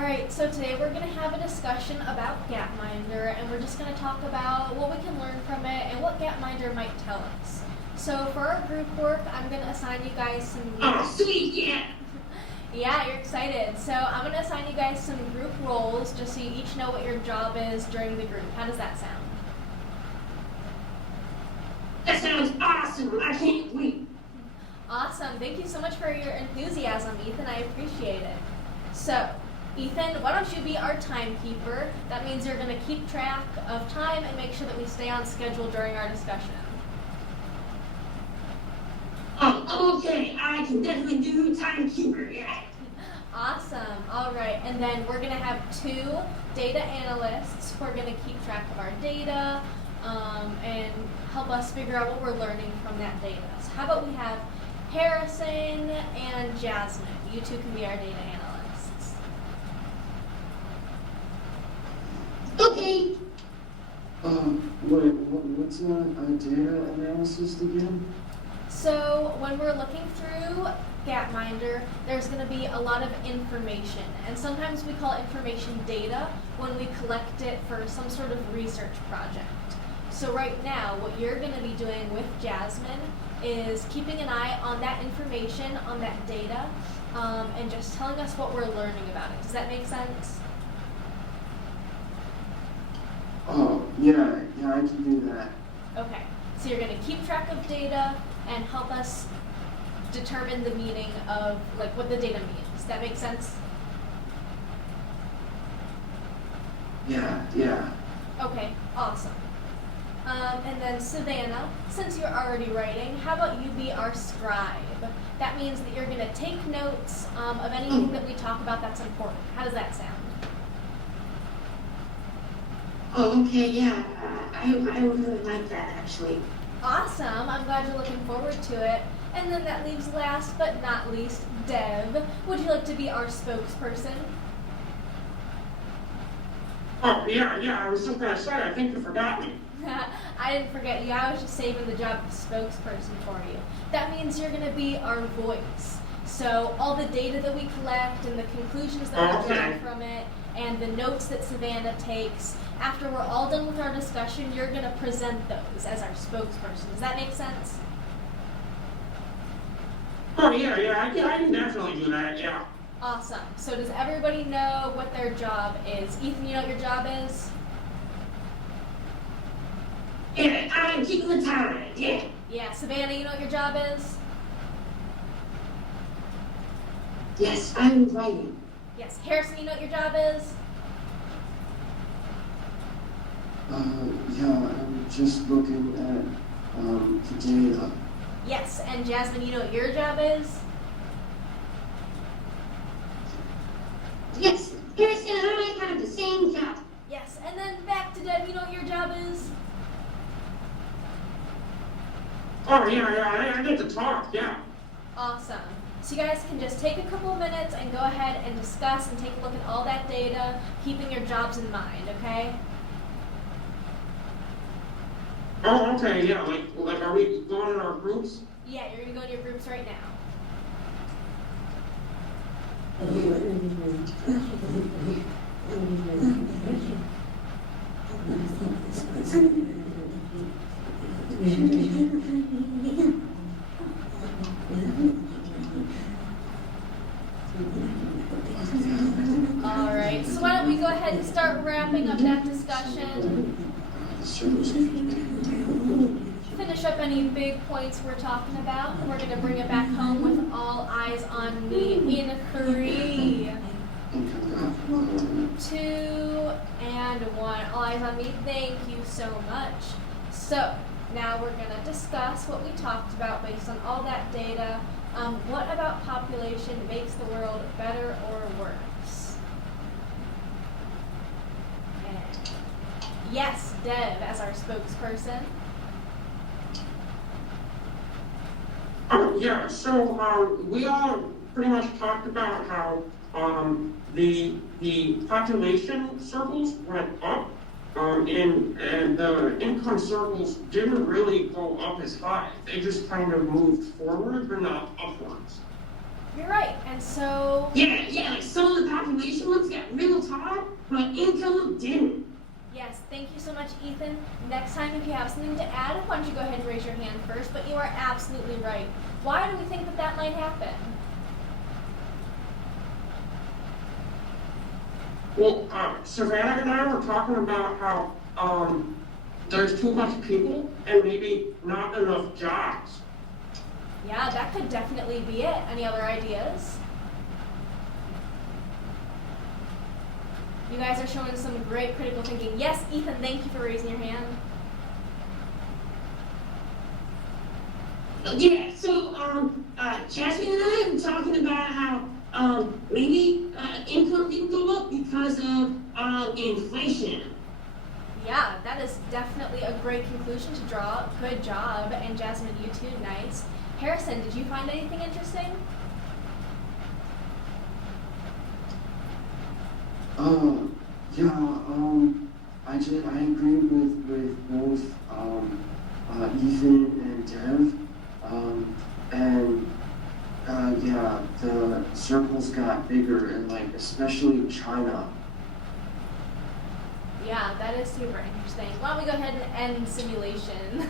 Alright, so today we're going to have a discussion about Gapminder, and we're just going to talk about what we can learn from it and what Gapminder might tell us. So for our group work, I'm going to assign you guys some... Oh, sweet, yeah! Yeah, you're excited. So I'm going to assign you guys some group roles just so you each know what your job is during the group. How does that sound? That sounds awesome! I can't wait! Awesome. Thank you so much for your enthusiasm, Ethan. I appreciate it. So, Ethan, why don't you be our timekeeper? That means you're going to keep track of time and make sure that we stay on schedule during our discussion. Oh, okay. I can definitely do timekeeper, yeah. Awesome. All right. And then we're going to have 2 data analysts who are going to keep track of our data and help us figure out what we're learning from that data. So how about we have Harrison and Jasmine? You two can be our data analysts. Okay. Wait, what's a data analysis again? So when we're looking through Gapminder, there's going to be a lot of information, and sometimes we call information data when we collect it for some sort of research project. So right now, what you're going to be doing with Jasmine is keeping an eye on that information, on that data, and just telling us what we're learning about it. Does that make sense? Oh, yeah, I can do that. Okay, so you're going to keep track of data and help us determine the meaning of, like, what the data means. Does that make sense? Yeah. Okay, awesome. And then Savannah, since you're already writing, how about you be our scribe? That means that you're going to take notes of anything that we talk about that's important. How does that sound? Oh, okay, yeah. I would really like that, actually. Awesome. I'm glad you're looking forward to it. And then that leaves last but not least, Dev. Would you like to be our spokesperson? Oh, yeah, I was just gonna say, I think you forgot me. I didn't forget you. I was just saving the job of spokesperson for you. That means you're going to be our voice. So all the data that we collect and the conclusions that we draw from it and the notes that Savannah takes, after we're all done with our discussion, you're going to present those as our spokesperson. Does that make sense? Oh, yeah, I can definitely do that, yeah. Awesome. So does everybody know what their job is? Ethan, you know what your job is? Yeah, I'm keeping the time, yeah. Yeah. Savannah, you know what your job is? Yes, I'm writing. Yes. Harrison, you know what your job is? Yeah, I'm just looking at, the data. Yes. And Jasmine, you know what your job is? Yes, Harrison and I have the same job. Yes. And then back to Deb, you know what your job is? Oh, yeah, I get to talk, yeah. Awesome. So you guys can just take a couple of minutes and go ahead and discuss and take a look at all that data, keeping your jobs in mind, okay? Oh, okay, yeah, like, are we going in our groups? Yeah, you're going to go in your groups right now. All right, so why don't we go ahead and start wrapping up that discussion. Finish up any big points we're talking about. We're going to bring it back home with all eyes on me in 3, 2, and 1. All eyes on me. Thank you so much. So now we're going to discuss what we talked about based on all that data. What about population makes the world better or worse? And yes, Dev as our spokesperson. Oh, yeah, so, we all pretty much talked about how, the population circles went up, and the income circles didn't really go up as high. They just kind of moved forward, but not upwards. You're right, and so... Yeah, like some of the population ones got but income didn't. Yes, thank you so much, Ethan. Next time, if you have something to add, why don't you go ahead and raise your hand first? But you are absolutely right. Why do we think that that might happen? Well, Savannah and I were talking about how there's too much people and maybe not enough jobs. Yeah, that could definitely be it. Any other ideas? You guys are showing some great critical thinking. Yes, Ethan, thank you for raising your hand. Yeah, so, Jasmine and I were talking about how, maybe, income didn't go up because of, inflation. Yeah, that is definitely a great conclusion to draw. Good job. And Jasmine, you too, nice. Harrison, did you find anything interesting? Yeah, I agree with both, Ethan and Dev. Yeah, the circles got bigger and like, especially China. Yeah, that is super interesting. Why don't we go ahead and end simulation?